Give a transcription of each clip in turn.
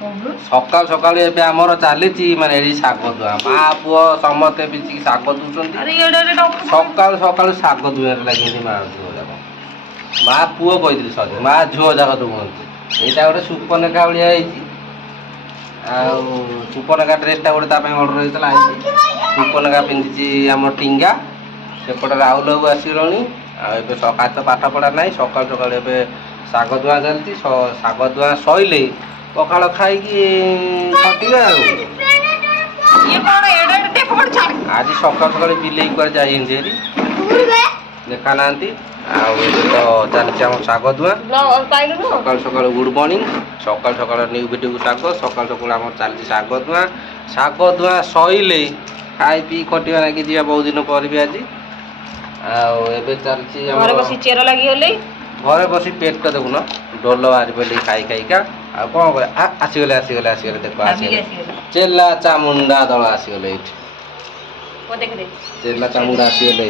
सकाल सकाल एबे हमर चलीची माने एडी साग दुआ मा पुओ समते बिची साग दुचंती सकाल सकाल साग दुआ लागि मा मा पुओ कहिदिली सरी मा झुओ जाक दुमंती एटा गोटे सुपनेका भलिया आइची आ सुपनेका ड्रेसटा गोटे ता पे ऑर्डर होइतला आइची सुपनेका पिंदिची हमर टिंगा सेपट राउल आसीगलणी आ एबे सकाळ तो पाठ पढ़ा नाही सकाल सकाल एबे साग दुआ चलती साग दुआ सइले पखाल खाइकी खटिबा आज सकाल सकाल बिले जाए देखा ना तो चलती आम साग दुआ सकाल सकाल गुड मॉर्निंग सकाल सकाल न्यू वीडियो साग सकाल सकाल आम चलती साग दुआ सइले खाई पी खटिबा ना जी बहुत दिन पर भी आज आबे चलती चेर लगी घरे बसी पेट तो देखुन डोल बाहरी पड़े खाई खाइका आ कौन कर आसीगले आसीगले आसीगले देख आसीगले चेला चामुंडा दल आसीगले चेला चामुंडा आसीगले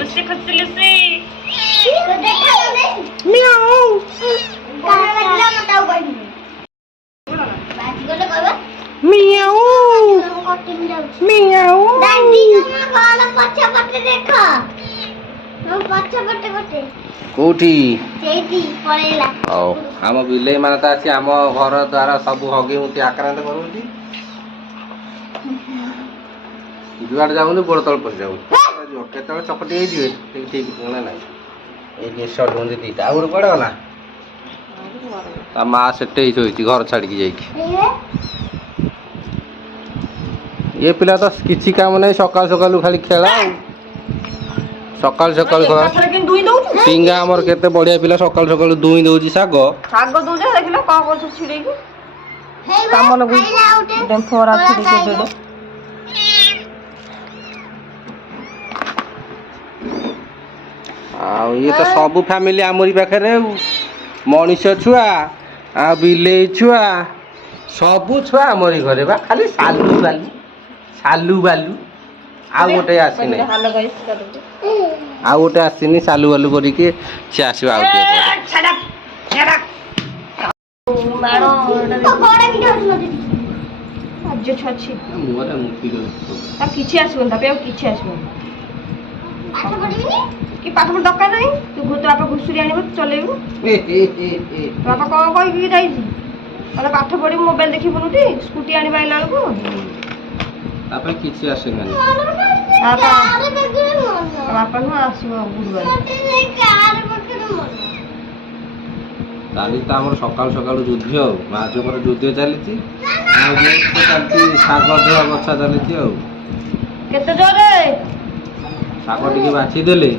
कोठी आम बिले मान तो अच्छी आम घर द्वारा सब हगे मुती आक्रांत करूँ जुआड़ जाऊँ गोड़ तल पड़ जाऊ केत चपटी ठीक ठीक ना ये सर्ट हूँ दीटा आगुरी कड़े गला ता माँ से घर छाड़ी जाइए ये पिला तो किसी काम नहीं सकाल सकाल खाली खेला सकाल सकाल टिंगा हमर केते बढ़िया पिला सकाल सकाल दुई दउची साग साग दुजे देखिलो का कर छिड़ी की काम लगु डेम्फोरा छिड़ी के देडो आ ये तो सब फैमिली आमरी पाखरे मनीष छुआ आ बिले छुआ सब छुआ आमरी घरे बा खाली सालू बालू आ गोटे आसी नै आ गोटे आसीनी सालू बालू करिके से आसीबा आउ पाठ पढ़ दरकार नहीं तू तो बापा घुसुरी आनिबो चलेबो बापा कौन कहि जाइछि अरे पाठ पढ़ी मोबाइल देखि बनुटी स्कूटी आनिबा आइला लको तापे किछि आसे नै बापा नु आसीबो गुरुवार ताली तो हमर सकाल सकाल युद्ध माछ पर युद्ध चलीछि आ तो चलती साग दुआ गछा चलीछि आ केते जोरे साग टिके बाछि देले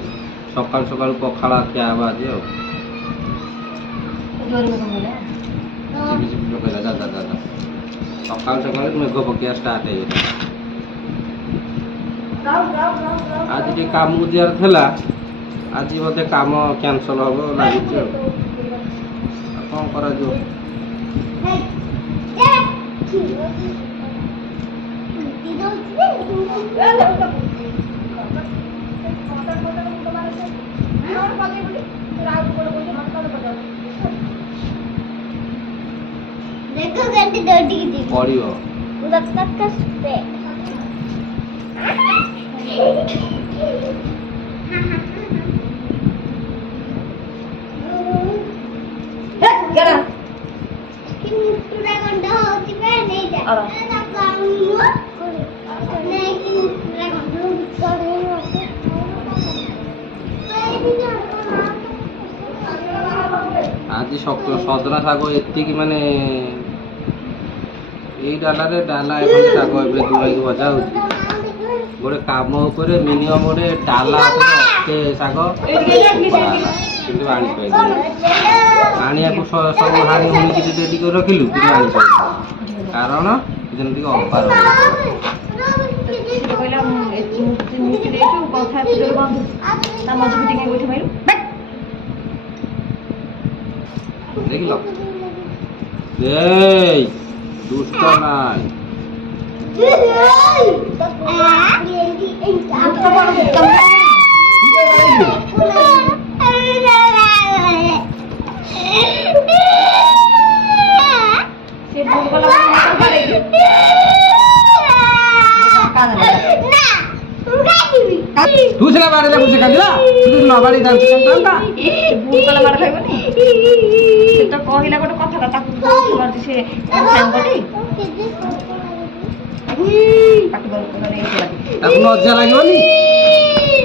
सकाल सकाल पखाला क्या बाजे आ सकाल सकाल मेघ पकिया स्टार्ट है आज टे काम बुझार थला आज मते काम कैंसल हो लागिछ कौन करा जो देखो गंदी डोडी की पड़ियो उधर तक का पे गरा कि पूरा गंदा होती पे नहीं जा ना काम नहीं कि पूरा गंदा करे आज सजना शाग एति माने ये डाला शाग दुआई भजा हो गोटे काम मिनिमम गोटे डाला शाग आनिया सब हाणी हुणी रेडी कर रखिलु कि आनी कारण जमी अभार देखिल दुष्ट नाई से ତୁ ସିନା ବାଡେଇଲା ବୁଝେ କାନ୍ଦିଲା ତୁ ନ ବାଡେଇ ଜାଣିଛୁ କାନ୍ଦିଲା ଭୁଲ କଲେ ମାଡ଼ ଖାଇବନି ସେ ତ କହିଲା ଗୋଟେ କଥାଟା ତାକୁ ମାରୁଛି ସେ ସାଙ୍ଗଟି ପାଟି ବନ୍ଦ କଲେ ତାକୁ ଲଜ୍ଜା ଲାଗିବନି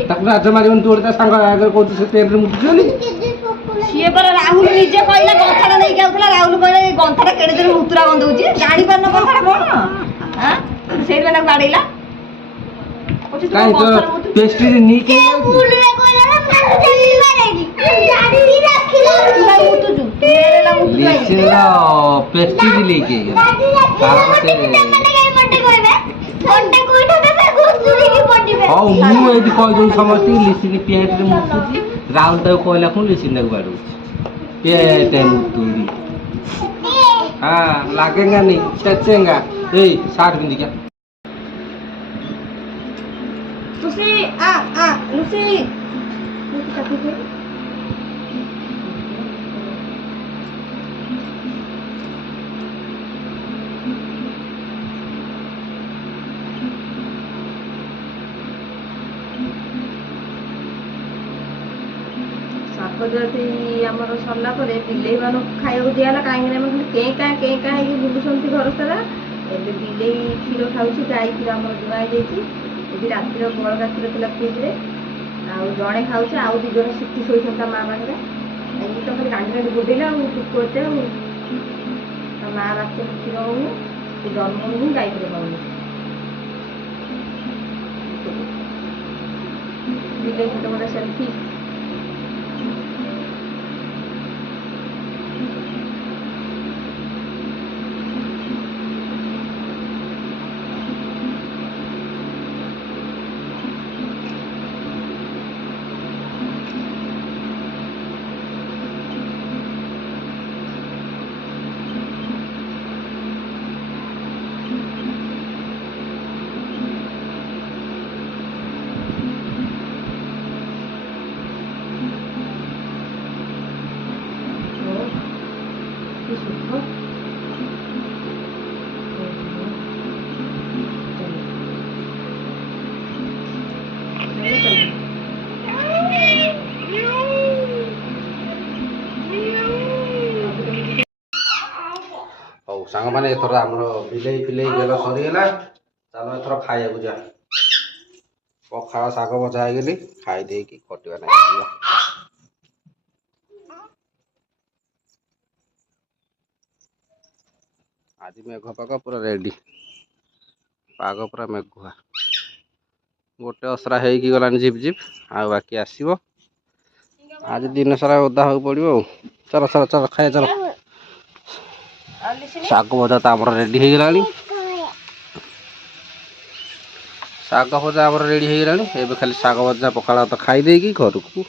ତାକୁ ଲାଜ ମାରିବନି ତୁ ଗୋଟେ ତା ସାଙ୍ଗ ଆଗରେ କହୁଛୁ ସେ ପେଟରେ ମୁଟୁଛି ବୋଲି ସିଏ ପରା ରାହୁଲ ନିଜେ କହିଲା ଗନ୍ଥାଟା ନେଇକି ଆଉଥିଲା ରାହୁଲ କହିଲା ଏଇ ଗନ୍ଥାଟା କେଡ଼େ ଜୋରେ ମୁତୁରା ଗନ୍ଧଉଛି ଜାଣିପାରୁନ କଥାଟା କଣ ସେଇଥିପାଇଁ ତାକୁ ବାଡ଼େଇଲା କାଇଁ ତୋ ପେଷ୍ଟ୍ରି ନିକ୍ ପେଷ୍ଟ୍ରି ନେଇକି ହଉ ମୁଁ ଏଇଠି କହିଦେଉଛି ସମସ୍ତଙ୍କୁ ଲିସିନି ପ୍ୟାଣ୍ଟରେ ମୁତୁଛି ରାହୁଲ ତାକୁ କହିଲା ପୁଣି ଲିସିନି ତାକୁ ବାଡ଼ଉଛି ପ୍ୟାଣ୍ଟ ମୁତୁଛି हाँ लागेगा नहीं छेचेगा ए सार बिंदी क्या लुसी आ लुसी लुसी क्या ଯଦି ଆମର ସରିଲା ପରେ ବିଲେଇ ମାନଙ୍କୁ ଖାଇବାକୁ ଦିଆହେଲା କାହିଁକି ନା ଆମେ କେଁ କାଁ ହେଇକି ବୁଲୁଛନ୍ତି ଘର ସାରା ଏବେ ବିଲେଇ କ୍ଷୀର ଖାଉଛି ଗାଈ କ୍ଷୀର ଆମର ଧୁଆ ହେଇଯାଇଛି ଏଠି ରାତିର ବଳକା କ୍ଷୀର ଥିଲା ଫ୍ରିଜରେ ଆଉ ଜଣେ ଖାଉଛି ଆଉ 2 ଜଣ ଶିଖି ଶୋଇଛନ୍ତି ତା ମା ପାଖରେ ଏଇ ତ ଖାଲି କାଣ୍ଡି ଗୋଡେଇଲା ଆଉ କରୁଛେ ଆଉ ତା ମା ରାତିରେ କ୍ଷୀର ହଉନି ସେ ଜନ୍ମ ହଉନି ଗାଈ କ୍ଷୀର ଖାଉନି ବିଲେଇ ଗୋଟେ ଗୋଟେ ସେଲ୍ଫି सांग मैंने एथर आमर बिलई फिलई गेल सरीगला चलो एथर खाया जा पखाड़ शाग भजा होगली खाई दे खटिया ना आज मेघ पाग पूरा रेडी पाग पूरा मेघुआ गोटे असरा होगला झिप झिप आ बाकी आसो आज दिन सारा ओदा हो पड़ो चलो चलो चलो खाया चलो शाग भजा तो आम रेडी हो गला शाग भजा आम रेडी हो गला ए खाली शाग भजा पखाड़ तो खाईदे घर को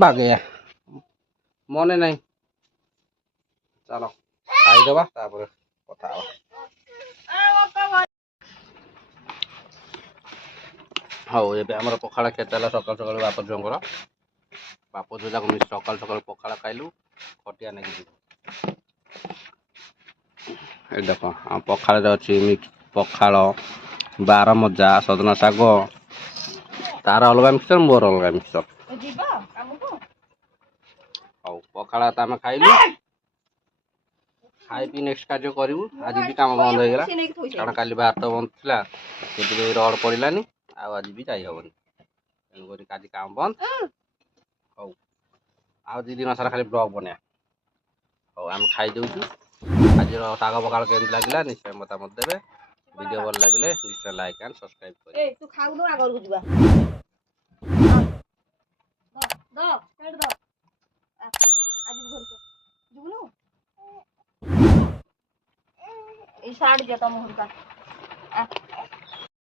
बागेया मन ना चलो खाईदबा कथा हाँ ये आम पखाड़ खेचाला सकाल सकाल बाप झोंकर बाप झो जाक सकाल सकाल पखाड़ खाइलु खटिया नागी देख पखाड़ अच्छी पखाड़ बारमजा सजना शाग तार अलग मिक्सचर मोर अलग मिक्सचर हाँ पखाड़ तो आम खाइलु खाई पी नेक्स्ट कार्य करूँ आज भी कम बंद हो गला कारण काली बाहर तो बंद था रड पड़ानी आज भी जाहबनी तेणुक आज काम बंद हौ आज 2 दिन सारा खाली ब्लॉग बना हाँ आम खाईदे आज शाग पखाड़ केमती लगे निश्चय मतामत देवे वीडियो भल लगे निश्चय लाइक एंड सब्सक्राइब कर